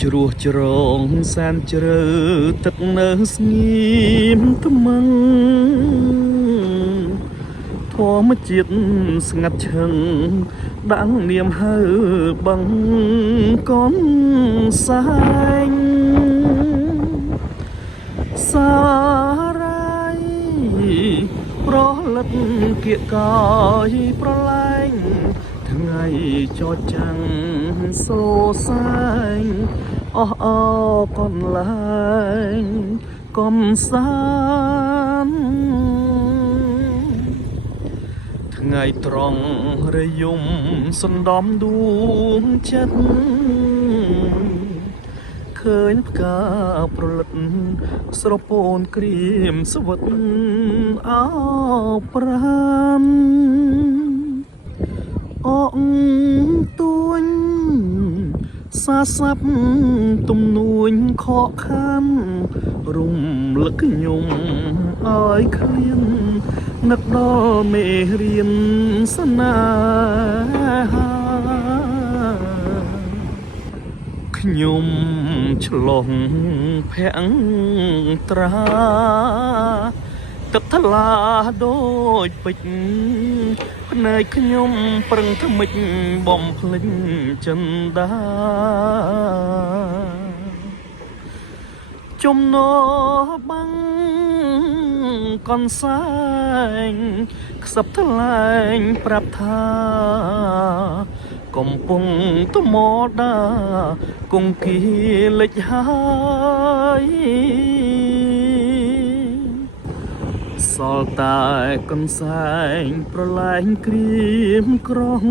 ជ្រោះជ្រងសានជ្រៅទឹកនៅស្ងៀមថ្មឹងធម្មជាតិស្ងាត់ឈឹងដាំងនាមហៅបឹងកូនសែងសារ៉ៃប្រលិតគៀកកយប្រឡែងថ្ងៃចោចចាំងសូសែងអស់អកូនលែងកំសាន្តថ្ងៃត្រង់រយំសណ្ដំដួងចិត្តឃើញផ្កាប្រលិតស្រពោនក្រៀមស្វិតអោប្រាំអងទួញសាសាប់ទំនួញខកខានរំលឹកខ្ញុំឲ្យឃ្លាននឹកដល់មេរៀនស្នេហាខ្ញុំឆ្លងភាំងត្រាទឹកថ្លាដូចពេជ្រភ្នែកខ្ញុំប្រឹងថ្មិចបំភ្លេចចិន្តាចំណោបាំងកនសែងខ្សឹបថ្លែងប្រាប់ថាកំពុងថ្មដាគង្គីលិចហើយសល់តែកនសែងប្រឡែងក្រៀមក្រំ